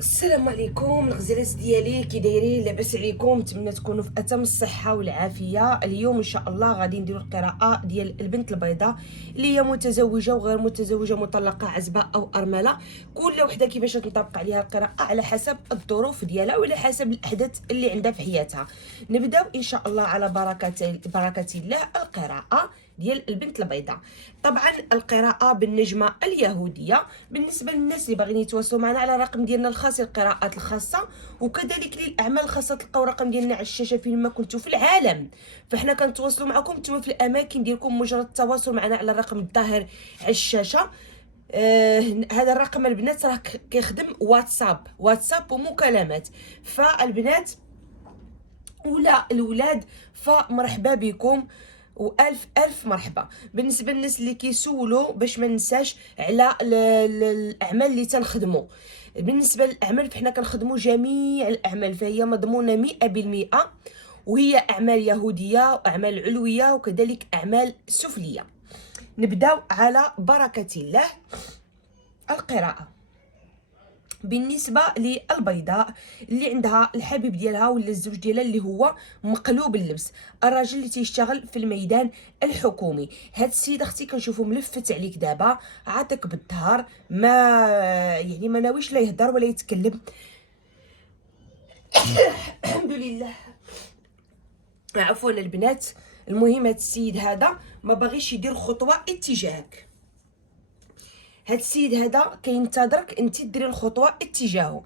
السلام عليكم الغزالات ديالي، كي دايرين؟ لاباس عليكم؟ نتمنى تكونوا في اتم الصحه والعافيه. اليوم ان شاء الله غادي نديروا القراءه ديال البنت البيضاء اللي هي متزوجه وغير متزوجه، مطلقه، عزباء او ارمله. كل وحده كيفاش تنطبق عليها القراءه على حسب الظروف ديالها وعلى حسب الاحداث اللي عندها في حياتها. نبداو ان شاء الله على بركه الله القراءه ديال البنت البيضاء. طبعا القراءه بالنجمه اليهوديه. بالنسبه للناس اللي باغيين يتواصلوا معنا على الرقم ديالنا الخاص للقراءات الخاصه وكذلك للاعمال الخاصه، تلقاو الرقم ديالنا على الشاشه فين ما كنتوا في العالم. فاحنا كنتواصلوا معكم نتوما في الاماكن ديالكم، مجرد التواصل معنا على الرقم الظاهر على الشاشه. هذا الرقم البنات راه كيخدم واتساب ومكالمات. فالبنات ولا الولاد فمرحبا بكم والف الف مرحبا. بالنسبه للناس اللي كيسولوا باش ما ننساش على الاعمال اللي تنخدموا، بالنسبه للاعمال فحنا كنخدموا جميع الاعمال، فهي مضمونه 100%، وهي اعمال يهوديه واعمال علويه وكذلك اعمال سفليه. نبداو على بركه الله القراءه. بالنسبه للبيضاء اللي عندها الحبيب ديالها ولا الزوج ديالها اللي هو مقلوب اللبس، الراجل اللي تيشتغل في الميدان الحكومي، هاد السيد اختي كنشوفو ملفت عليك دابا، عاطيك بالظهر، ما ناويش لا يهضر ولا يتكلم. الحمد لله، عفوا البنات. المهم هاد السيد هذا ما باغيش يدير خطوه اتجاهك. هاد السيد هذا كينتظرك انت ديري الخطوه اتجاهه.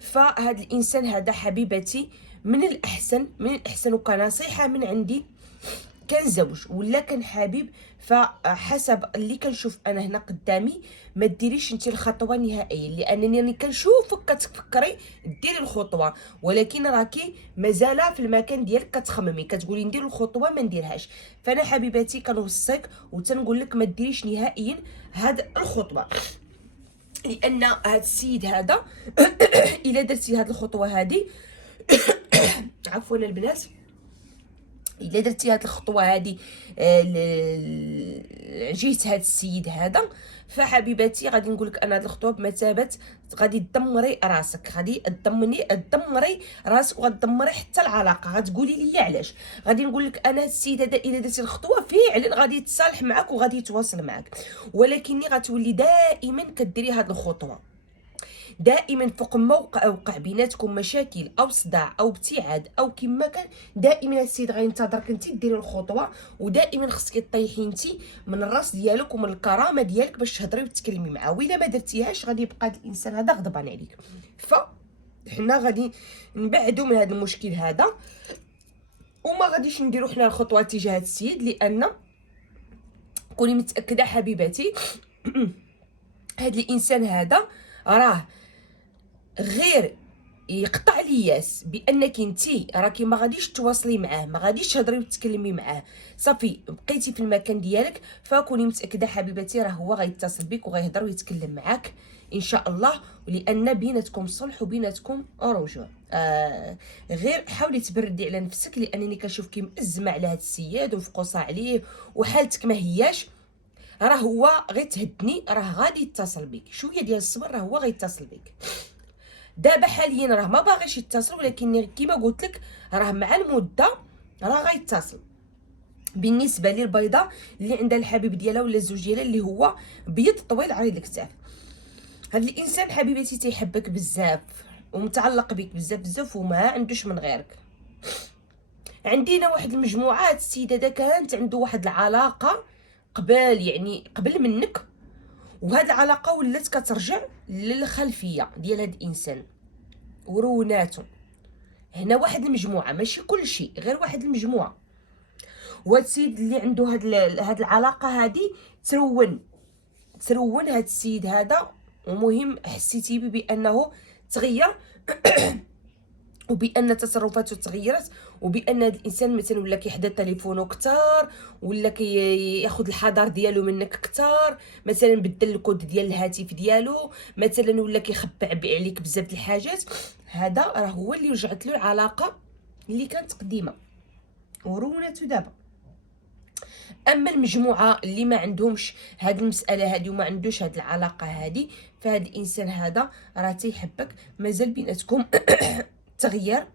فهاد الانسان هذا حبيبتي من الاحسن وكنصيحه من عندي، كان زوج ولا كان حبيب، فحسب اللي كنشوف انا هنا قدامي ما ديريش انت الخطوه نهائيا، لانني راني كنشوفك كتفكري ديري الخطوه، ولكن راكي مازال في المكان ديالك كتخممي كتقولي ندير الخطوه ما نديرهاش. فانا حبيبتي كنوصيك وتنقول لك ما ديريش نهائيا هاد الخطوه، لان هاد السيد هذا الا درتي هاد الخطوه هذه عفوا البنات، الا درتي هاد الخطوه هذه جيت هاد السيد هذا، فحبيبتي غادي نقول لك انا هاد الخطوه بمثابه غادي تدمري راسك، غادي تدمري راسك وغتدمري حتى العلاقه. غتقولي لي علاش؟ غادي نقول لك انا هاد السيد هذا الا درتي الخطوه فعلا غادي يتصالح معك وغادي يتواصل معك، ولكني غتولي دائما كديري هاد الخطوه، دائما فوق ما وقع بيناتكم مشاكل او صداع او ابتعاد او كما كان، دائما السيد غينتظرك انت ديري الخطوه، ودائما خصك طيحي انت من الراس ديالك ومن الكرامه ديالك باش تهضري وتتكلمي معاه، والا ما درتيهاش غادي يبقى الانسان هذا غضبان عليك. حنا غادي نبعدوا من هذا المشكل هذا، وما غاديش نديروا حنا الخطوه تجاه هذا السيد، لان كوني متاكده حبيبتي هذا الانسان هذا راه غير يقطع الياس بانك انتي راكي ما غاديش تواصلي معاه، ما غاديش تهضري وتتكلمي معاه، صافي بقيتي في المكان ديالك. فكوني متاكده حبيبتي راه هو غيتصل بك وغيهضر ويتكلم معاك ان شاء الله، ولان بيناتكم صلح وبيناتكم رجوع. غير حاولي تبردي على نفسك، لانني كنشوفك مأزمه على هذا السياد ومفقوصه عليه وحالتك ما هياش. راه هو غير تهدني، راه غادي يتصل بك، شويه ديال الصبر راه هو غيتصل بك. دابا حاليا راه ما باغيش يتصل، ولكن كما قلت لك راه مع المده راه غيتصل. بالنسبه للبيضه اللي عندها الحبيب ديالها ولا الزوج ديالها اللي هو بيض طويل عريض الكتاف، هاد الانسان حبيبتي تيحبك بزاف ومتعلق بك بزاف بزاف وما عندوش من غيرك. عندنا واحد المجموعات السيده هذا كانت عنده واحد العلاقه قبل منك، وهاد العلاقه ولات كترجع للخلفيه ديال هاد الانسان وروناته. هنا واحد المجموعه ماشي كل شيء، غير واحد المجموعه. وهاد السيد اللي عنده هاد العلاقه هادي ترون هاد السيد هذا، ومهم حسيتي بانه تغير وبان تصرفاته تغيرت، وبان هذا الانسان مثلا ولا كيحدى تليفونه كثار، ولا كياخذ الحذر ديالو منك كثار، مثلا بدل الكود ديال الهاتف ديالو مثلا، ولا كيخبع عليك بزاف د الحاجات. هذا راه هو اللي رجعت له العلاقه اللي كانت قديمه ورونته دابا. اما المجموعه اللي ما عندهمش هاد المساله هادي وما عندوش هاد العلاقه هادي، فهاد الانسان هذا راه تيحبك، مازال بيناتكم تغيير،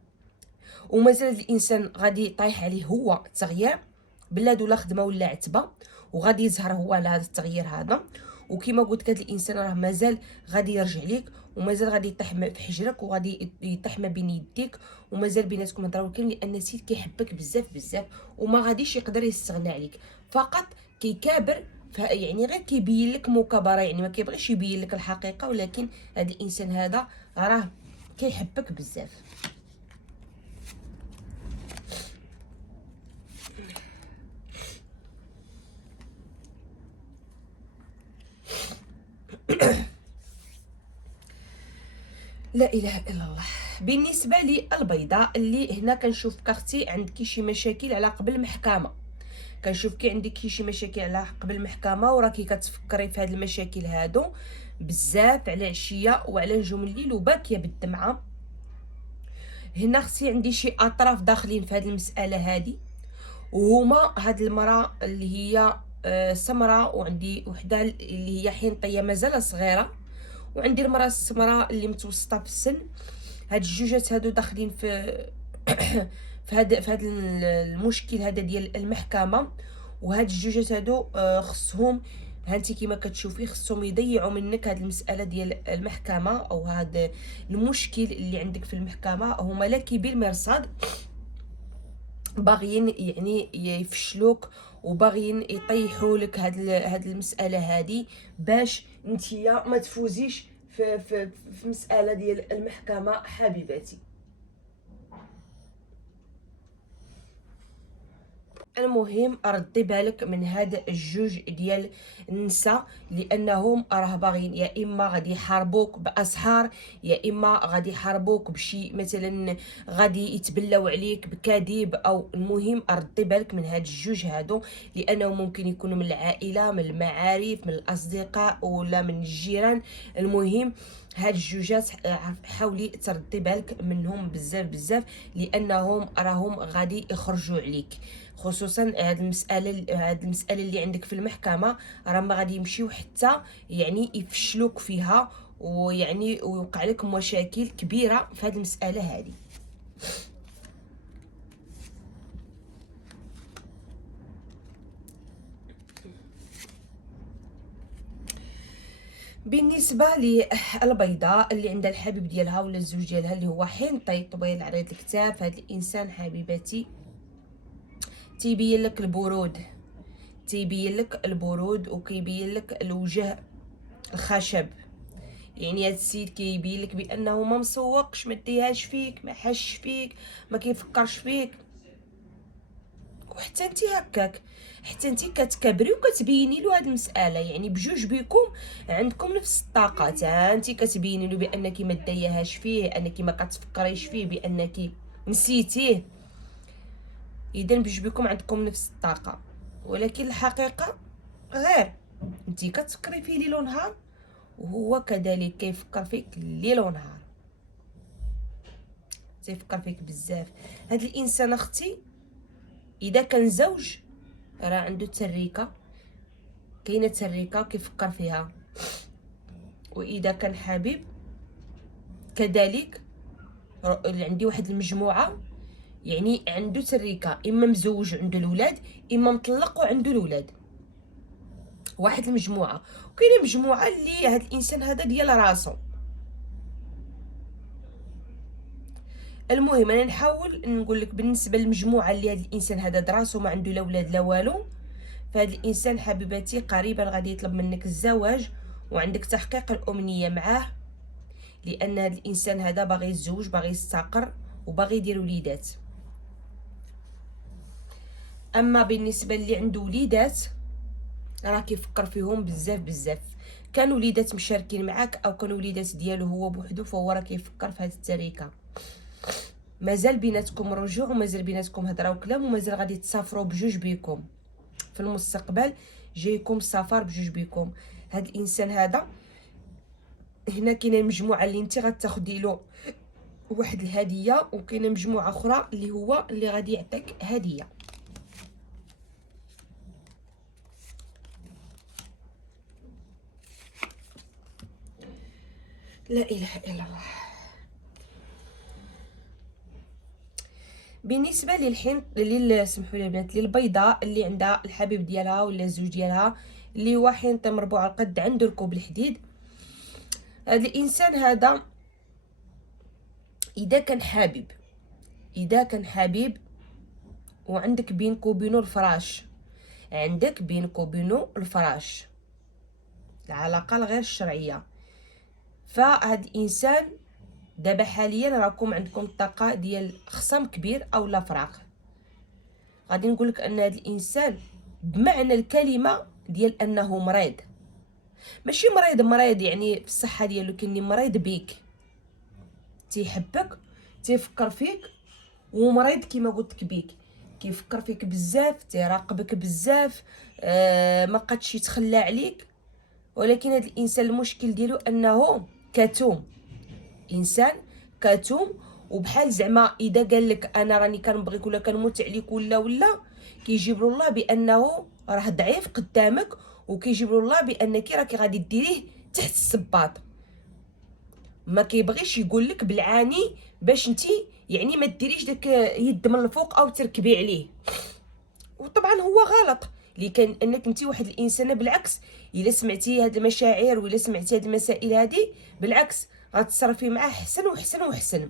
ومازال الانسان غادي طايح عليه هو التغيير بلاد ولا خدمه ولا عتبه، وغادي يظهر هو على هذا التغيير هذا. وكما قلت لك هذا الانسان راه مازال غادي يرجع ليك، ومازال غادي يطيح في حجرك، وغادي يطيح ما بين يديك، ومازال بيناتكم هضره والكلام، لان سيد كيحبك بزاف بزاف وما غاديش يقدر يستغنى عليك، فقط كيكابر. يعني غير كيبين لك مكابره، يعني ما كيبغيش يبين لك الحقيقه، ولكن هذا الانسان هذا راه كيحبك بزاف. لا اله الا الله. بالنسبه للبيضاء اللي هنا كنشوف اختي عندك شي مشاكل على قبل المحكمه، كنشوف كي عندك شي مشاكل على قبل المحكمه، وراكي كتفكري في هاد المشاكل هادو بزاف على عشيه وعلى نجوم الليل وباكيه بالدمعه. هنا اختي عندي شي اطراف داخلين في هاد المساله هادي، وهما هاد المراه اللي هي سمراء، وعندي وحده اللي هي حنطيه مازال صغيره، وعندي المراه السمراء اللي متوسطه في السن. هاد الجوجات هادو داخلين في في هاد المشكل هذا ديال المحكمه. وهاد الجوجات هادو خصهم، هانتي كيما كتشوفي، خصهم يضيعوا منك هاد المساله ديال المحكمه او هاد المشكل اللي عندك في المحكمه. هما لا كبير مرصاد باغيين يعني يفشلوك، وباغيين يطيحوا لك هاد المساله هادي باش نتيا ما تفوزيش في مساله ديال المحكمه حبيباتي. المهم ردي بالك من هذا الجوج ديال النساء، لانهم راه باغيين يا اما غادي يحاربوك باسحار، يا اما غادي يحاربوك بشي مثلا غادي يتبلاو عليك بكذب، او المهم ردي بالك من هاد الجوج هادو، لانهم ممكن يكونوا من العائله، من المعارف، من الاصدقاء، ولا من الجيران. المهم هاد الجوجات حاولي تردي بالك منهم بزاف بزاف، لانهم راهم غادي يخرجوا عليك، خصوصا هاد المساله اللي عندك في المحكمه، راه ما غادي يمشيو حتى يعني يفشلوك فيها، ويعني ويوقع لك مشاكل كبيره في هاد المساله هذه. بالنسبه للبيضاء اللي عندها الحبيب ديالها ولا الزوج ديالها اللي هو حنطي طويل عريض الكتاف، هاد الانسان حبيبتي تيبين لك البرود، تيبين لك البرود وكيبين لك الوجه الخشب. يعني هاد السيد كيبين لك بانه ما مسوقش، ما ديهاش فيك، ما حش فيك، ما كيفكرش فيك. وحتى انت هكاك، حتى انت كتكبري وكتبيني له هاد المساله، يعني بجوج بكم عندكم نفس الطاقه. انت كتبيني له بانك ما داياهاش فيه، انك ما كتفكريش فيه، بانك نسيتيه. اذا بجوج بكم عندكم نفس الطاقه، ولكن الحقيقه غير انت كتفكري فيه ليل ونهار، وهو كذلك كيفكر فيك ليل ونهار، تيفكر فيك بزاف. هاد الانسان اختي اذا كان زوج راه عنده تريكه، كاينه تريكه كيفكر فيها، واذا كان حبيب كذلك عندي واحد المجموعه، يعني عنده تريكه، اما مزوج عنده الاولاد، اما مطلق وعنده الاولاد، واحد المجموعه. وكاينه مجموعه اللي هاد الانسان هذا ديال راسو. المهم انا نحاول نقول لك بالنسبه للمجموعه اللي هذا الانسان هذا دراسو ما عنده لا ولاد لا والو، فهاد الانسان حبيبتي قريبا غادي يطلب منك الزواج، وعندك تحقيق الامنيه معاه، لان هذا الانسان هذا باغي يتزوج، باغي يستقر، وباغي يدير وليدات. اما بالنسبه اللي عنده وليدات راه كيفكر فيهم بزاف بزاف، كانوا وليدات مشاركين معاك او كانوا وليدات ديالو هو بوحدو، فهو راه كيفكر في هذه التركه. مازال بيناتكم رجوع، ومازال بيناتكم هضره وكلام، ومازال غادي تسافروا بجوج بيكم في المستقبل، جايكم سفر بجوج بيكم. هاد الانسان هذا هنا كاينه المجموعه اللي انت غتاخدي له واحد الهديه، وكاينه مجموعه اخرى اللي هو اللي غادي يعطيك هديه. لا اله الا الله. بالنسبه للحين سمحوا لي البنات، للبيضاء اللي عندها الحبيب ديالها ولا الزوج ديالها اللي هو حنطه مربوع القد عنده ركوب الحديد، هذا الانسان هذا اذا كان حبيب وعندك بينك وبينه الفراش، العلاقه الغير الشرعيه، فهاد الانسان دابا حاليا راكم عندكم طاقه ديال خصم كبير او لا فراغ. غادي نقول لك ان هذا الانسان بمعنى الكلمه ديال انه مريض، ماشي مريض يعني في الصحه ديالو، كني مريض بيك، تيحبك، تيفكر فيك، ومريض كما قلت لك بيك، كيفكر فيك بزاف، تيراقبك بزاف، ما قادش يتخلى عليك. ولكن هذا الانسان المشكل ديالو انه كتوم، انسان كتوم، وبحال زعما اذا قال لك انا راني كنبغيك ولا كنموت عليك ولا كيجيب له الله بانه راه ضعيف قدامك، وكيجيب له الله بانك راكي غادي ديريه تحت السباط. ما كيبغيش يقول لك بالعاني باش انتي يعني ما ديريش داك يد من الفوق او تركبي عليه. وطبعا هو غلط، اللي كان انك انت واحد الانسانه بالعكس، الا سمعتي هاد المشاعر ولا سمعتي هاد المسائل هادي بالعكس غتصرفي معاه حسن وحسن وحسن.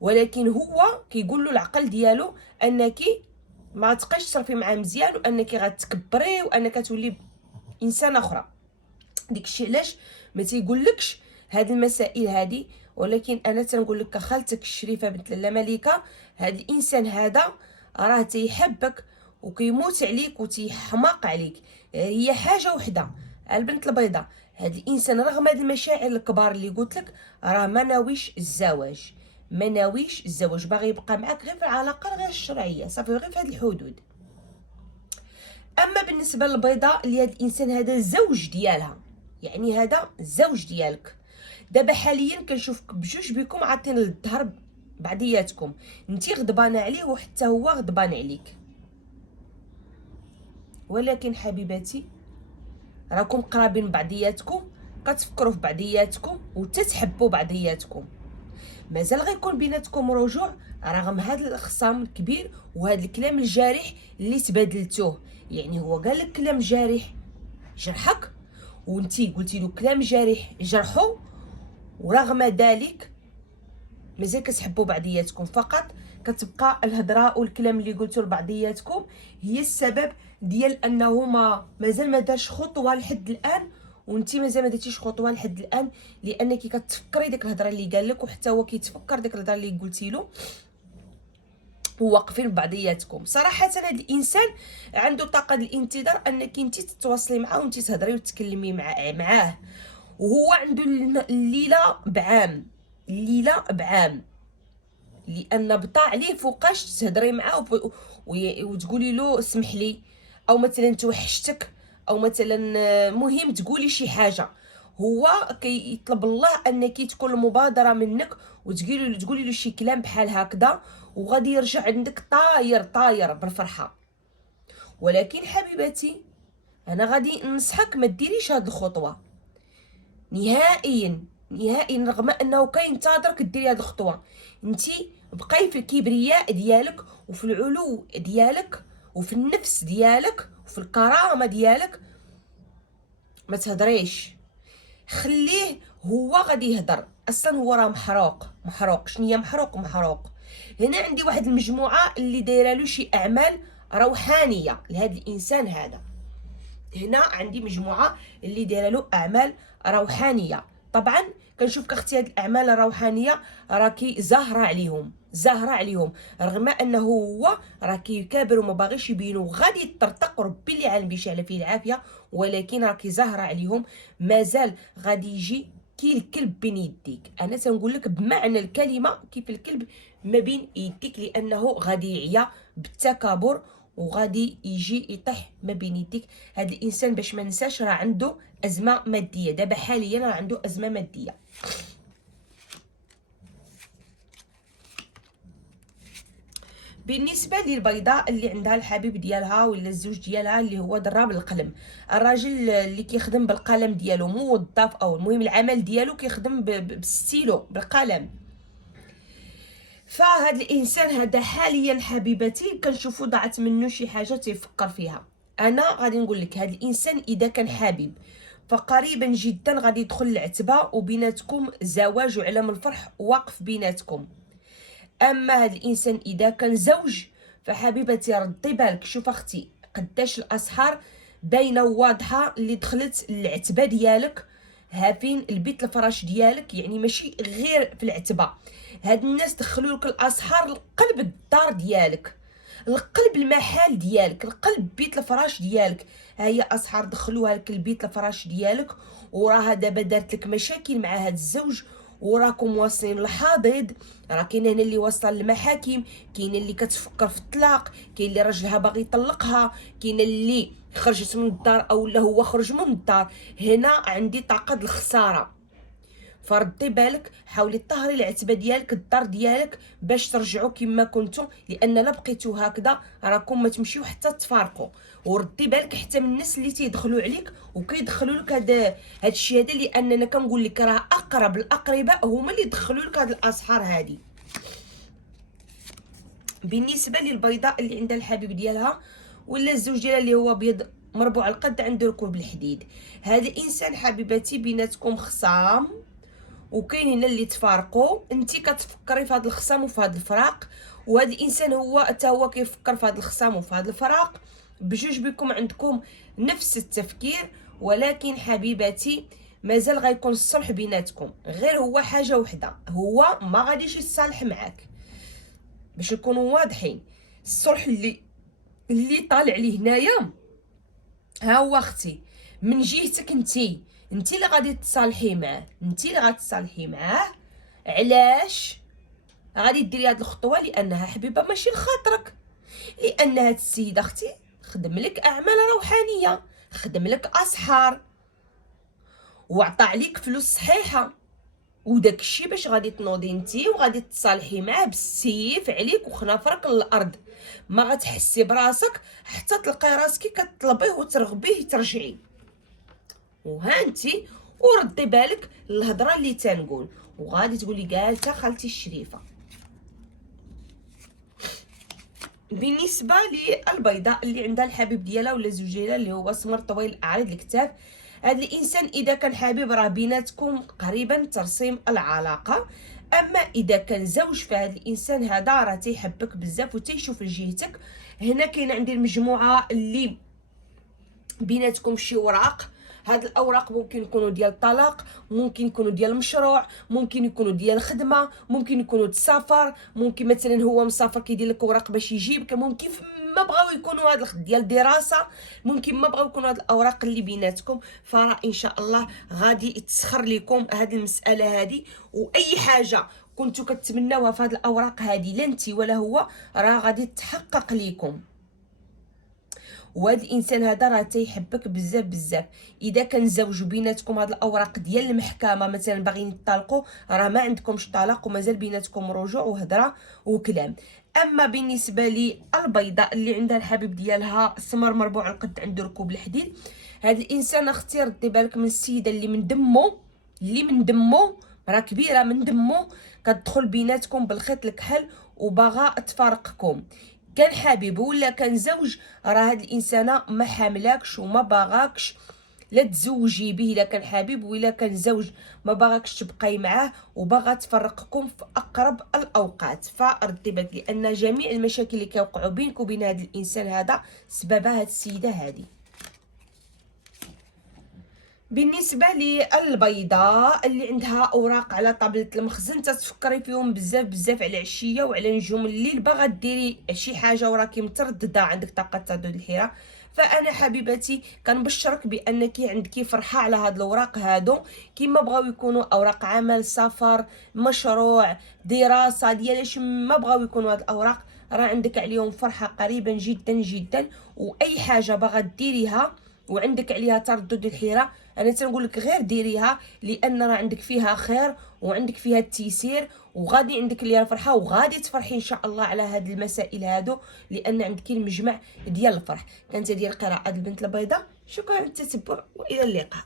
ولكن هو كيقول له العقل ديالو انك ما تبقايش تصرفي معاه مزيان، وانك غتكبري وانك تولي انسانه اخرى. داكشي علاش ما تيقولكش هاد المسائل هادي. ولكن انا تنقول لك خالتك الشريفه بنت لاله مليكه، هاد الانسان هذا راه تيحبك وكيموت عليك وتيحماق عليك. هي حاجه وحده البنت البيضاء، هاد الانسان رغم هاد المشاعر الكبار اللي قلت لك راه ما ناويش الزواج، باغي يبقى معاك غير في العلاقه الغير الشرعيه، صافي غير في هاد الحدود. اما بالنسبه للبيضاء اللي هاد الانسان هذا الزوج ديالها، يعني هذا الزوج ديالك، دابا حاليا كنشوفك بجوج بكم عاطين للظهر بعضياتكم، انتي غضبانه عليه وحتى هو غضبان عليك. ولكن حبيباتي راكم قرابين بعضياتكم، كتفكروا في بعضياتكم وتتحبوا بعضياتكم، مازال غيكون بيناتكم رجوع رغم هذا الخصام الكبير وهذا الكلام الجارح اللي تبادلتوه. يعني هو قال لك كلام جارح جرحك، وانتي قلتي له كلام جارح جرحو، ورغم ذلك مازال كتحبوا بعضياتكم، فقط كتبقى الهضره والكلام اللي قلتوا لبعضياتكم هي السبب ديال انه مازال ما دارش خطوه لحد الان، وانتي مازال ما درتيش خطوه لحد الان، لانك كتفكري ديك الهضره اللي قال لك وحتى هو كيتفكر ديك الهضره اللي قلتي له، وواقفين ببعضياتكم. صراحه هذا الانسان عنده طاقه الانتظار انك انت تتواصلي معاه وانت تهضري وتتكلمي معاه، وهو عنده الليله بعام، لان بطا عليه فوقاش تهضري معاه وتقولي له اسمح لي، او مثلا توحشتك، او مثلا مهم تقولي شي حاجه. هو كيطلب الله انك تكون المبادره منك وتقولي له شي كلام بحال هكذا، وغادي يرجع عندك طاير بالفرحه. ولكن حبيبتي انا غادي ننصحك ما ديريش هاد الخطوه نهائيا، رغم انه كينتظرك ديري هاد الخطوه. انتي بقاي في الكبرياء ديالك وفي العلو ديالك وفي النفس ديالك وفي الكرامه ديالك، ما تهضريش، خليه هو غادي يهضر. اصلا هو راه محروق. شنو هي محروق؟ هنا عندي واحد المجموعه اللي دايره له شي اعمال روحانيه لهذا الانسان هذا. هنا عندي مجموعه اللي دايره له اعمال روحانيه. طبعا كنشوف اختي هاد الاعمال الروحانيه راكي زاهره عليهم، رغم انه هو راه كيكابر وما باغيش يبينو، غادي يطرطق ربي اللي عالم بيش على فيه العافيه، ولكن راكي زاهره عليهم. مازال غادي يجي كي الكلب بين يديك. انا تنقول لك بمعنى الكلمه كيف الكلب ما بين يديك، لانه غادي يعيا بالتكابر وغادي يجي يطيح ما بين يديك. هذا الانسان باش ما ننساش راه عنده ازمه ماديه، دابا حاليا راه عنده ازمه ماديه. بالنسبه للبيضاء اللي عندها الحبيب ديالها ولا الزوج ديالها اللي هو ضراب القلم، الراجل اللي كيخدم بالقلم ديالو موظف او المهم العمل ديالو كيخدم بالستيلو بالقلم، فهاد الانسان هذا حاليا حبيبتي كنشوفو ضاعت منه شي حاجه تيفكر فيها. انا غادي نقول لك هاد الانسان اذا كان حبيب فقريبا جدا غادي يدخل العتبه وبيناتكم زواج وعلم الفرح واقف بيناتكم. اما هاد الانسان اذا كان زوج فحبيبتي ردي بالك، شوف اختي قداش الاسحار باينه وواضحه اللي دخلت العتبه ديالك، ها فين البيت الفراش ديالك، يعني ماشي غير في العتبه، هاد الناس دخلوا لك الاسحار لقلب الدار ديالك، القلب المحل ديالك، القلب بيت الفراش ديالك، ها هي اسحار دخلوها لك البيت الفراش ديالك، وراها دابا دارت لك مشاكل مع هاد الزوج وراكم واصلين للحضيض. راه كاين هنا اللي واصله للمحاكم، كاين اللي كتفكر في الطلاق، كاين اللي راجلها باغي يطلقها، كاين اللي خرجت من الدار او لا هو خرج من الدار. هنا عندي طاقه الخساره، فردي بالك، حاولي طهري العتبه ديالك الدار ديالك باش ترجعوا كما كنتم، لان لا بقيتو هكذا راكم ما تمشيو حتى تفارقوا. وردي بالك حتى من الناس اللي تيدخلوا عليك وكيدخلوا لك هذا الشيء هذا، لان انا كنقول لك راه اقرب الاقرباء هما اللي يدخلوا لك هاد الاسحار هذه. بالنسبه للبيضاء اللي عندها الحبيب ديالها ولا الزوج ديالها اللي هو ابيض مربوع القد عنده ركوب الحديد، هذا الانسان حبيبتي بيناتكم خصام وكاين هنا اللي تفارقوا، انت كتفكري في هذا الخصام وفي هذا الفراق، وهذا الانسان هو حتى هو كيفكر في هذا الخصام وفي هذا الفراق، بجوج بكم عندكم نفس التفكير، ولكن حبيبتي مازال غيكون الصلح بيناتكم، غير هو حاجه وحده، هو ما غاديش يتصالح معاك باش نكونوا واضحين. الصلح اللي طالع لي هنايا ها هو اختي من جهتك انت اللي غادي تصالحي معاه، انت اللي غتصالحي معاه. علاش غادي ديري هاد الخطوه؟ لانها حبيبه ماشي لخاطرك، لان هاد السيده اختي خدم لك اعمال روحانيه، خدم لك اسحار وعطى عليك فلوس صحيحه، وداك الشيء باش غادي تنوضي انتي وغادي تصالحي معاه بالسيف عليك وخنافرك للارض، ما غتحسي براسك حتى تلقاي راسك كتطلبيه وترغبيه ترجعي. وها انتي وردي بالك الهضره اللي تنقول، وغادي تقولي قالتها خالتي الشريفه. بالنسبه للبيضاء اللي عندها الحبيب ديالها ولا الزوج ديالها اللي هو سمر طويل عريض الكتاف، هذا الانسان اذا كان حبيب راه بيناتكم قريبا ترسيم العلاقه. اما اذا كان زوج فهذا الانسان هذا راه تيحبك بزاف وتيشوف لجهتك. هنا كاين عندي المجموعه اللي بيناتكم شي وراق، هاد الاوراق ممكن يكونوا ديال الطلاق، ممكن يكونوا ديال المشروع، ممكن يكونوا ديال الخدمه، ممكن يكونوا السفر، ممكن مثلا هو مسافر كيدير لك اوراق باش يجيبك، ممكن ما بغاو يكونوا هاد ديال الدراسه، ممكن ما بغاو يكونوا هاد الاوراق اللي بيناتكم. فراه ان شاء الله غادي تسخر لكم هاد المساله هادي، واي حاجه كنتو كتمناوها في هاد الاوراق هادي لا انت ولا هو راه غادي تحقق لكم. وهذا الانسان هذا راه تيحبك بزاف بزاف. اذا كان زوج بيناتكم هاد الاوراق ديال المحكمه مثلا باغيين تطلقوا راه ما عندكمش طلاق ومازال بيناتكم رجوع وهضره وكلام. اما بالنسبه لي البيضاء اللي عندها الحبيب ديالها سمر مربوع القد عنده ركوب الحديد، هاد الانسان اختي ردي بالك من السيده اللي من دمه راه كبيره من دمه كتدخل بيناتكم بالخيط الكحل وباغا تفارقكم. كان حبيب ولا كان زوج راه هاد الانسانه ما حاملاكش وما باغاكش لا تزوجي به، الا كان حبيب ولا كان زوج ما باغاكش تبقاي معاه وباغا تفرقكم في اقرب الاوقات. فردي بالك لان جميع المشاكل اللي كيوقعوا بينك وبين هذا الانسان هذا سببها هاد السيده هذه. بالنسبه للبيضاء اللي عندها اوراق على طابله المخزن تتفكري فيهم بزاف بزاف على عشيه وعلى نجوم الليل، باغا ديري شي حاجه وراكي متردده عندك طاقه تردد الحيره، فانا حبيبتي كنبشرك بانك عندك فرحه على هاد الاوراق هادو، كيما بغاو يكونوا اوراق عمل، سفر، مشروع، دراسه ديال ما بغاو يكونوا هاد الاوراق راه عندك عليهم فرحه قريبا جدا جدا. واي حاجه باغا ديريها وعندك عليها تردد الحيره انا تنقول لك غير ديريها، لان راه عندك فيها خير وعندك فيها التيسير، وغادي عندك ليا الفرحه، وغادي تفرحي ان شاء الله على هاد المسائل هادو، لان عندك المجمع ديال الفرح. كانت هذه القراءه البنت البيضاء، شكرا للتتبع والى اللقاء.